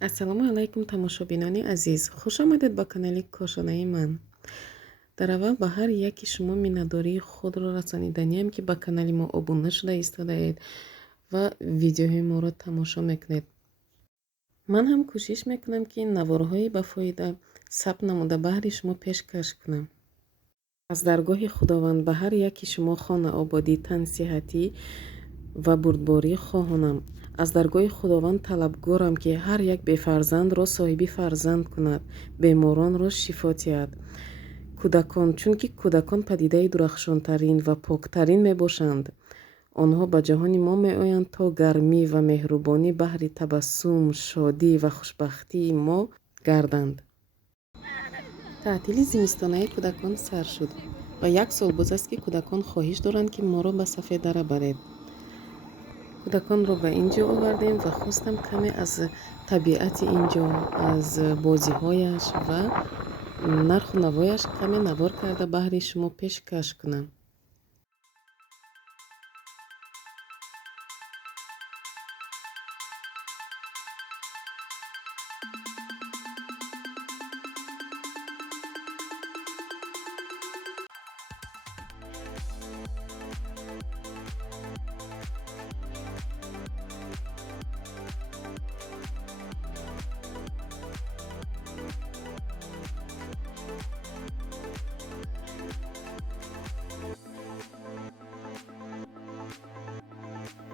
ассалому алайкум тамошобинони азиз, хуш омадед ба канали кошонаи ман. дар аввал ба ҳар яки шумо миннатдории худро расониданиям ки ба канали мо обуна шуда истодаед ва видеоҳои моро тамошо мекунед. ман ҳам кӯшиш мекунам ки наворҳои бафоида сабт намуда баҳри шумо пешкаш кунам. аз даргоҳи худованд ба ҳар яки шумо хонаободӣ, тансиҳатӣ ва бурдборӣ хоҳонам. аз даргоҳи худованд талабгорам ки ҳар як бефарзандро соҳиби фарзанд кунад, беморонро шифо диҳад. кӯдакон, чунки кӯдакон падидаи дурахшонтарин ва поктарин мебошанд. онҳо ба ҷаҳони мо меоянд то гармӣ ва меҳрубонӣ баҳри табассум, шодӣ ва хушбахтии мо гарданд. таътили зимистонаи кӯдакон сар шуд ва 1 сол боз аст ки кӯдакон хоҳиш доранд ки моро ба сафе дарабаред. кӯдаконро ба ин ҷо овардем ва хостам каме аз табиати ин ҷо, аз бозиҳояш ва нарху навояш каме навор карда баҳри шумо пешкаш кунам.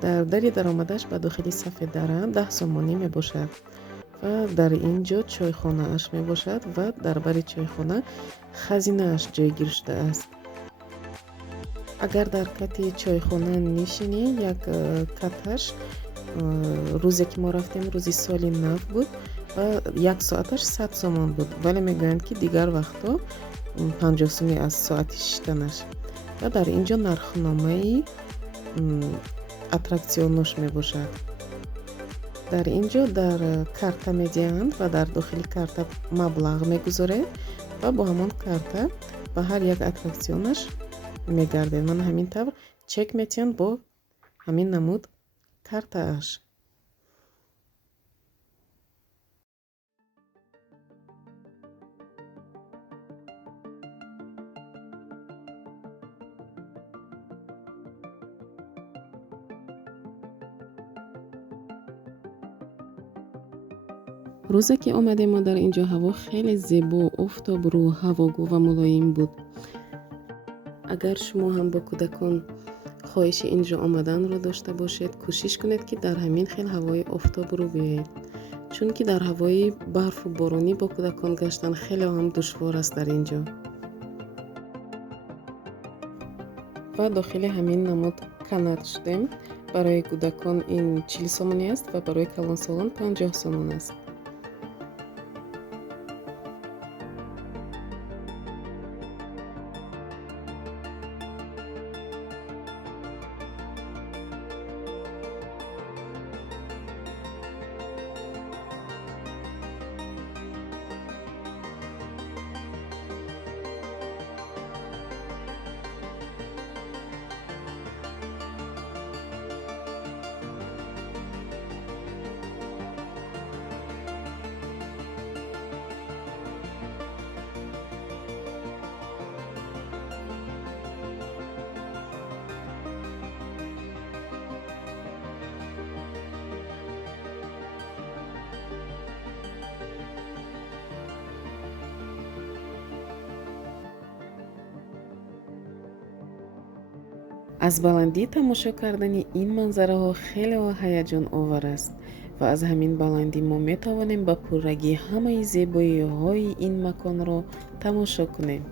дар дари даромадаш ба дохили сафе дара 10 сомонӣ мебошад ва дар ин ҷо чойхонааш мебошад ва дар бари чойхона хазинааш ҷойгир шудааст. агар дар кати чойхона нишинӣ, як каташ рӯзе ки мо рафтем рӯзи соли нав буд ва 1 соаташ 100 сомон буд, вале мегӯянд ки дигар вақтҳо 50 сомӣ аст соати шиштанаш. ва дар ин ҷо нархномаи аттраксионош мебошад. дар ин ҷо дар карта медиҳанд ва дар дохили карта маблағ мегузоред ва бо ҳамон карта ба ҳар як аттраксионаш мегардед. ман ҳамин тавр чек метиҳанд бо ҳамин намуд картааш. рӯзе ки омадем мо дар ин ҷо ҳаво хеле зебо, офтобрӯ, ҳавогу ва мулоим буд. агар шумо ҳам бо кӯдакон хоҳиши ин ҷо омаданро дошта бошед, кӯшиш кунед ки дар ҳамин хел ҳавои офтобрӯ биёед, чунки дар ҳавои барфу боронӣ бо кӯдакон гаштан хеле ҳам душвор аст дар ин ҷо. ва дохили ҳамин намуд канат шудем. барои кӯдакон ин 40 сомонӣ аст ва барои калонсолон 50 сомон аст. аз баландӣ тамошо кардани ин манзараҳо хелео ҳаяҷоновар аст ва аз ҳамин баландӣ мо метавонем ба пуррагӣ ҳамаи зебоиҳои ин маконро тамошо кунем.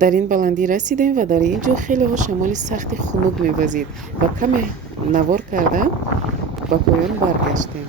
дар ин баландӣ расидем ва дар ин ҷо хелеҳо шамоли сахти хунук мевазид ва каме навор карда ба поён баргаштем.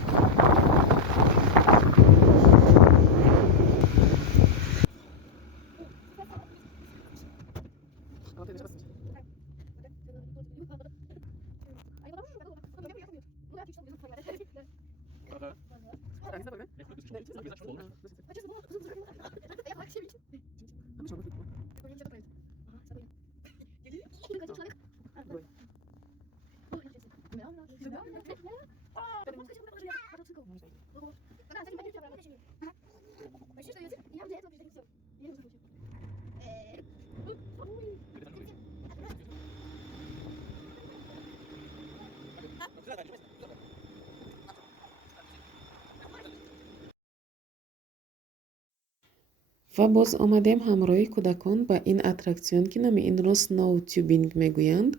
ва боз омадем ҳамроҳи кӯдакон ба ин аттраксион ки номи инро snow tubing мегӯянд.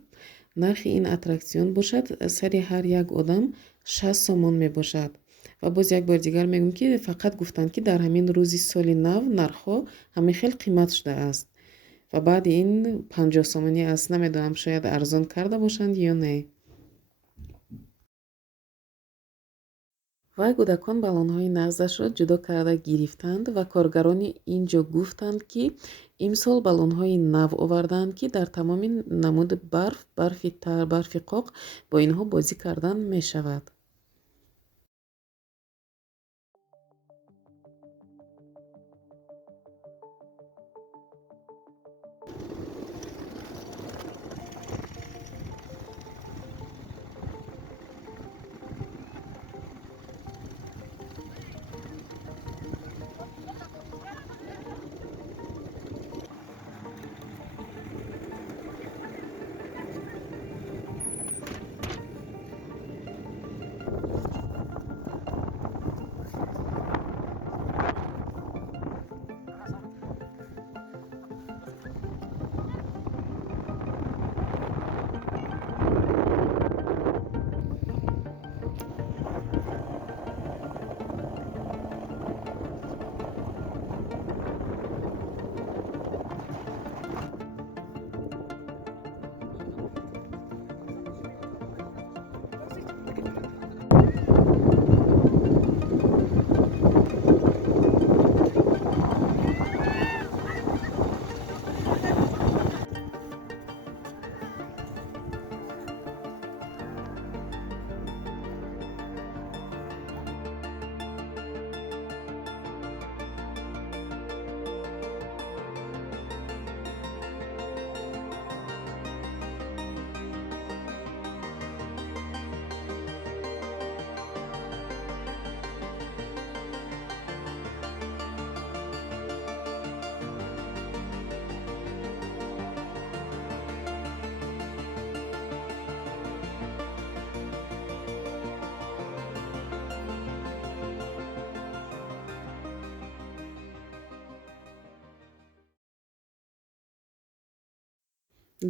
Нархи ин аттраксион бошад сари ҳар як одам 60 сомон мебошад. Ва боз як бори дигар мегӯям ки фақат гуфтанд ки дар ҳамин рӯзи соли нав нархҳо ҳамин хел қимат шудааст ва баъди ин 50 сомонӣ аст. Намедонам шояд арзон карда бошанд ё не. Вай кӯдакон баллонҳои нағзашро ҷудо карда гирифтанд ва коргарони ин ҷо гуфтанд ки имсол баллонҳои нав овардаанд ки дар тамоми намуди барф, барфи тар, барфи қоқ бо инҳо бозӣ кардан мешавад.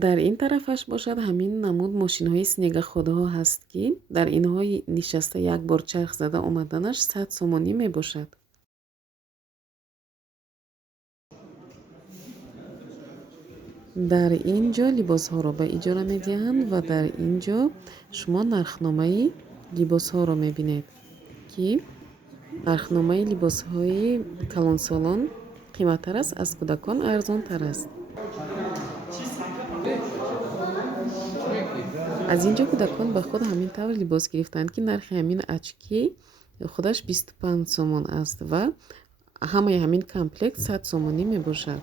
дар ин тарафаш бошад ҳамин намуд мошинҳои снегаходҳо ҳаст ки дар инҳо нишаста як бор чарх зада омаданаш 100 сомонӣ мебошад. дар ин ҷо либосҳоро ба иҷора медиҳанд ва дар ин ҷо шумо нархномаи либосҳоро мебинед ки нархномаи либосҳои калонсолон қиматтар аст, аз кӯдакон арзонтар аст. аз ин ҷо кӯдакон ба худ ҳамин тавр либос гирифтанд ки нархи ҳамин очки худаш 25 сомон аст ва ҳамаи ҳамин комплект 100 сомонӣ мебошад.